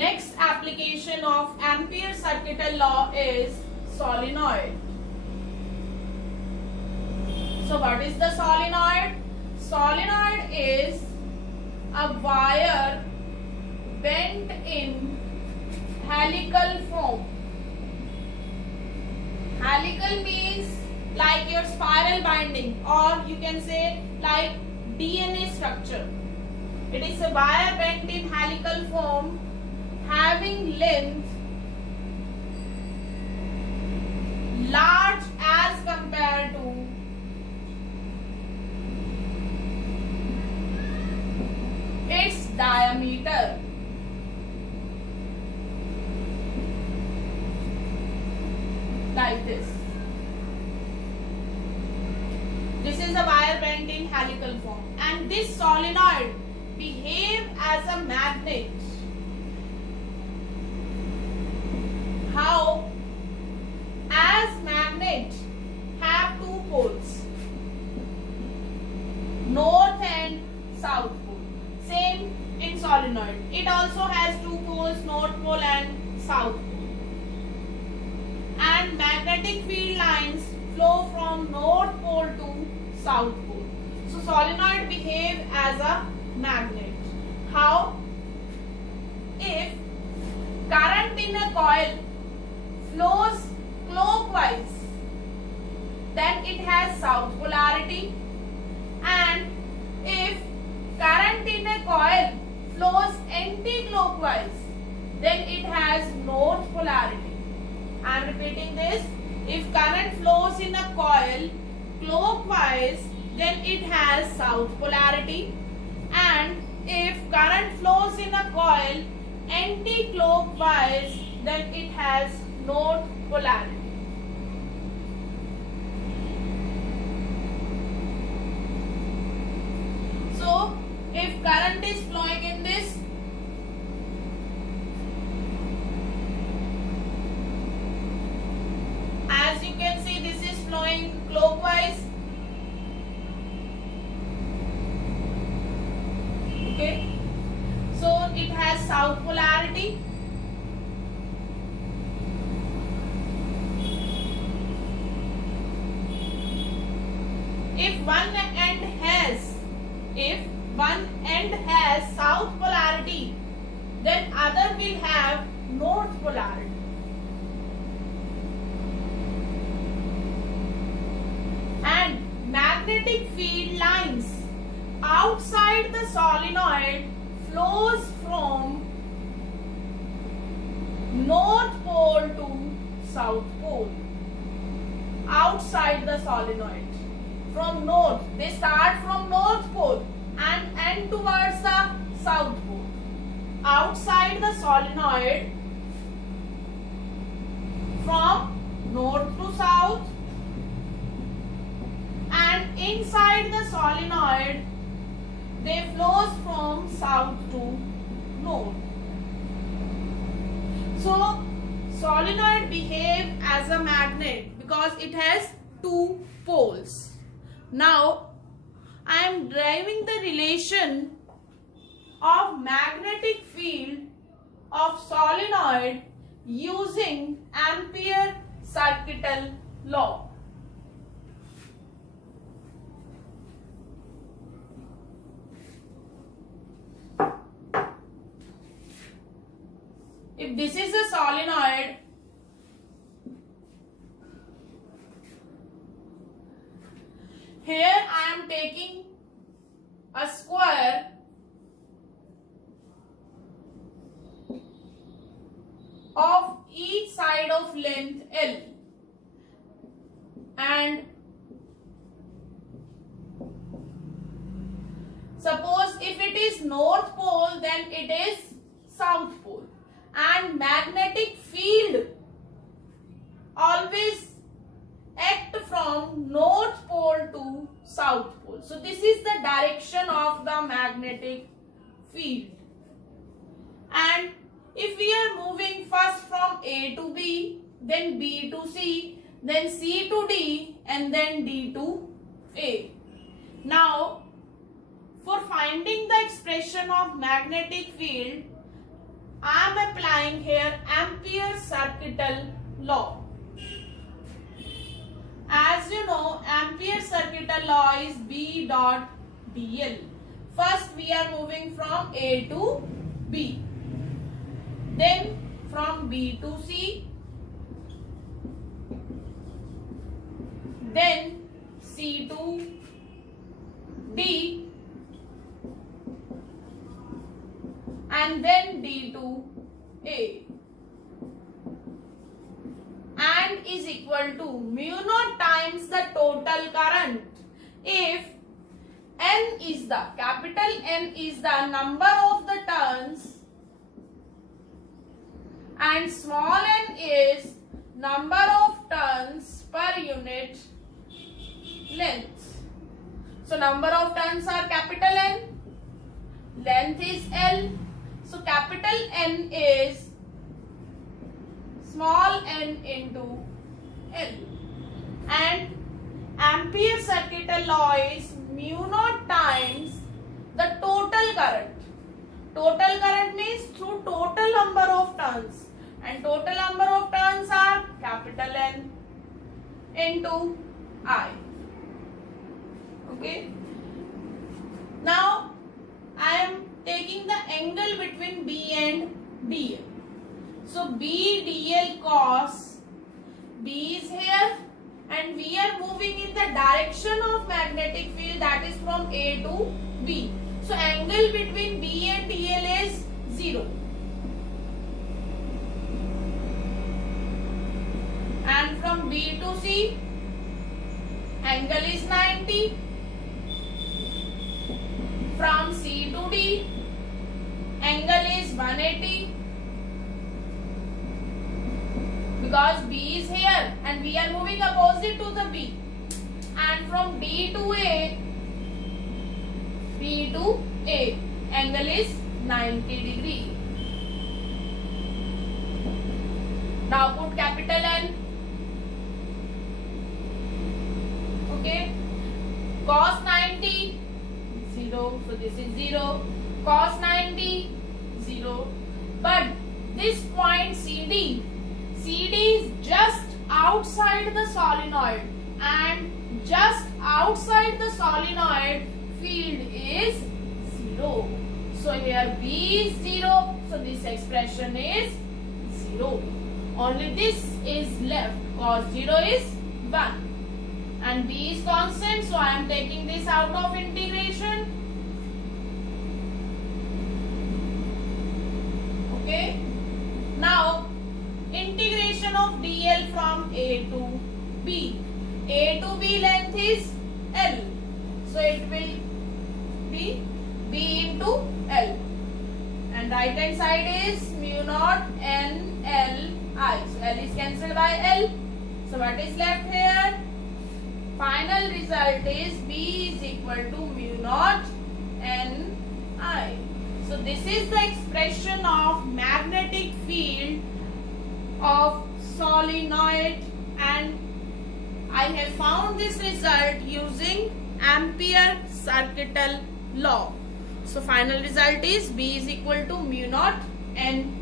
Next application of Ampere circuital law is solenoid. So what is the solenoid? Solenoid is a wire bent in helical form. Helical means like your spiral binding, or you can say like DNA structure. It is a wire bent in helical form having length large as compared to its diameter. Like this. This is a wire bent in helical form, and this solenoid behave as a magnet. How? As magnet have two poles, north and south pole. Same in solenoid. It also has two poles, north pole and south pole. And magnetic field lines flow from north pole to south pole. So solenoid behave as a magnet. How? If current in a coil flows clockwise, then it has south polarity, and if current in a coil flows anti-clockwise, then it has north polarity. I am repeating this. If current flows in a coil clockwise, then it has south polarity, and if current flows in a coil anti-clockwise, then it has north polarity. So, if current is flowing in this, as you can see, this is flowing clockwise. Okay, so it has south polarity. If one end has south polarity, then other will have north polarity. And magnetic field lines outside the solenoid flows from north pole to south pole. Outside the solenoid, from north, they start from north pole and end towards the south pole. Outside the solenoid, from north to south, and inside the solenoid, they flows from south to north. So solenoid behave as a magnet because it has two poles. Now, I am deriving the relation of magnetic field of solenoid using Ampere circuital law. If this is a solenoid, here I am taking a square of each side of length L, and suppose if it is north pole, then it is south pole, and magnetic field always act from north pole to south pole. So this is the direction of the magnetic field. And if we are moving first from A to B, then B to C, then C to D, and then D to A. Now, for finding the expression of magnetic field, I am applying here Ampere's circuital law. As you know, Ampere's circuital law is B dot dl. First we are moving from A to B. Then from B to C. Then C to D. And then D to A. And is equal to mu naught times the total current. If N is the, capital N is the number of the turns and small n is number of turns per unit length. So number of turns are capital N, length is L. So capital N is small n into L. And Ampere's circuital law is mu naught times the total current. Total current means through total number of turns. And total number of turns are capital N into I. Okay. Now I am taking the angle between B and DL. So B dl cos, B is here and we are moving in the direction of magnetic field, that is from A to B. So angle between B and DL is 0. And from B to C, angle is 90. From C to D, angle is 180. Because B is here and we are moving opposite to the B. And from D to A, B to A, angle is 90 degree. Now put capital N. Okay. Cos 90, 0. So this is 0. Cos 90, 0. But this point CD is just outside the solenoid and just outside the solenoid field is 0. So here B is 0. So this expression is 0. Only this is left. Cos 0 is 1. And B is constant. So I am taking this out of integration. Okay. Now integration of dl from A to B. A to B length is L. So it will be B into L. And right hand side is mu naught N L I. So L is cancelled by L. So what is left here? Final result is B is equal to mu naught N I. So this is the expression of magnetic field of solenoid, and I have found this result using Ampere's circuital law. So final result is B is equal to mu naught N